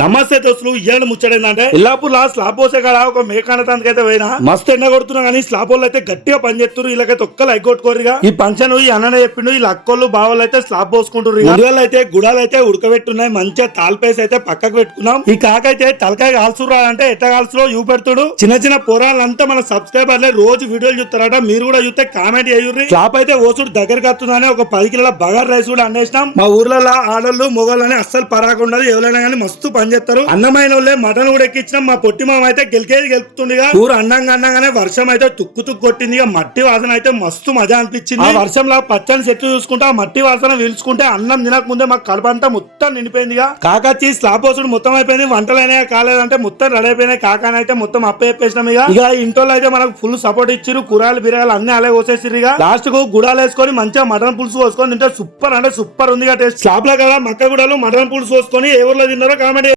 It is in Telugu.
నమస్తే దోస్తులు, ఇయ్యాల ముచ్చడేందంటే ఇల్లాపూర్ లా స్లాబ్ పోసే కాడ ఒక మేకానతానికి అయితే పోయినా మస్తు ఎండ కొడుతున్నా కానీ స్లాబ్ వాళ్ళు అయితే గట్టిగా పనిచేస్తారు. వీళ్ళకైతే ఒక్కలు ఎగ్గొట్టుకోరుగా. ఈ పంచను ఈ అన్ననే చెప్పిండు, వీళ్ళ అక్కోళ్ళు బావలు అయితే స్లాబ్ పోసుకుంటారు. గుడాలు అయితే గుడాలు ఉడకబెట్టున్నాయి, మంచిగా తాల్పేసి అయితే పక్కకు పెట్టుకున్నాం. ఈ కాకైతే తలకాయ కాల్చురా అంటే ఎట్ట కాల్చులో చూపెడుతుడు. చిన్న చిన్న పొరాలంతా మన సబ్స్క్రైబర్లే రోజు వీడియోలు చూస్తారట, మీరు కూడా చూస్తే కామెంట్ చేయుర్రి. స్లాబ్ అయితే ఓసుడు దగ్గరకు వస్తుందని ఒక 10 కిలోల బగార్ రైస్ కూడా అండేసినాం. మా ఊర్లలో ఆడళ్ళు మొగోళ్ళని అస్సలు పరాకుండదు, ఎవరైనా కానీ మస్తు పనిచేస్తారు. అన్నమైన వాళ్ళే మటన్ కూడా ఎక్కించినాం. మా పొట్టి మామ అయితే గెలుపుతుండగా కూర అన్నంగానే వర్షం అయితే తుక్కు కొట్టింది. మట్టి వాసన అయితే మస్తు మజా అనిపించింది. ఆ వర్షంలో పచ్చని చెట్లు చూసుకుంటే ఆ మట్టి వాసన పీల్చుకుంటే అన్నం తినక ముందే మాకు కడుపు అంతా మొత్తం నిండిపోయింది. కాకచ్చి స్లాబ్ పోసుడు మొత్తం అయిపోయింది. వంటలైనా కాలేదంటే మొత్తం రెడీ అయిపోయినాయి. కాకానైతే మొత్తం అప్పేసినాం. ఇక ఇంట్లో అయితే మనకు ఫుల్ సపోర్ట్ ఇచ్చిరు. కూరలు బిర్యాలు అన్ని అలాగే పోసేసిరు. ఇక లాస్ట్ కు గుడాలు వేసుకొని మంచిగా మటన్ పులుసు పోసుకొని తింటే సూపర్ అంటే సూపర్ ఉంది. టేస్ట్ స్లాబ్ లో కదా మక్క గుడాలు మటన్ పులుసు పోసుకొని ఏ ఊర్లో తిన్నారో కామెంట్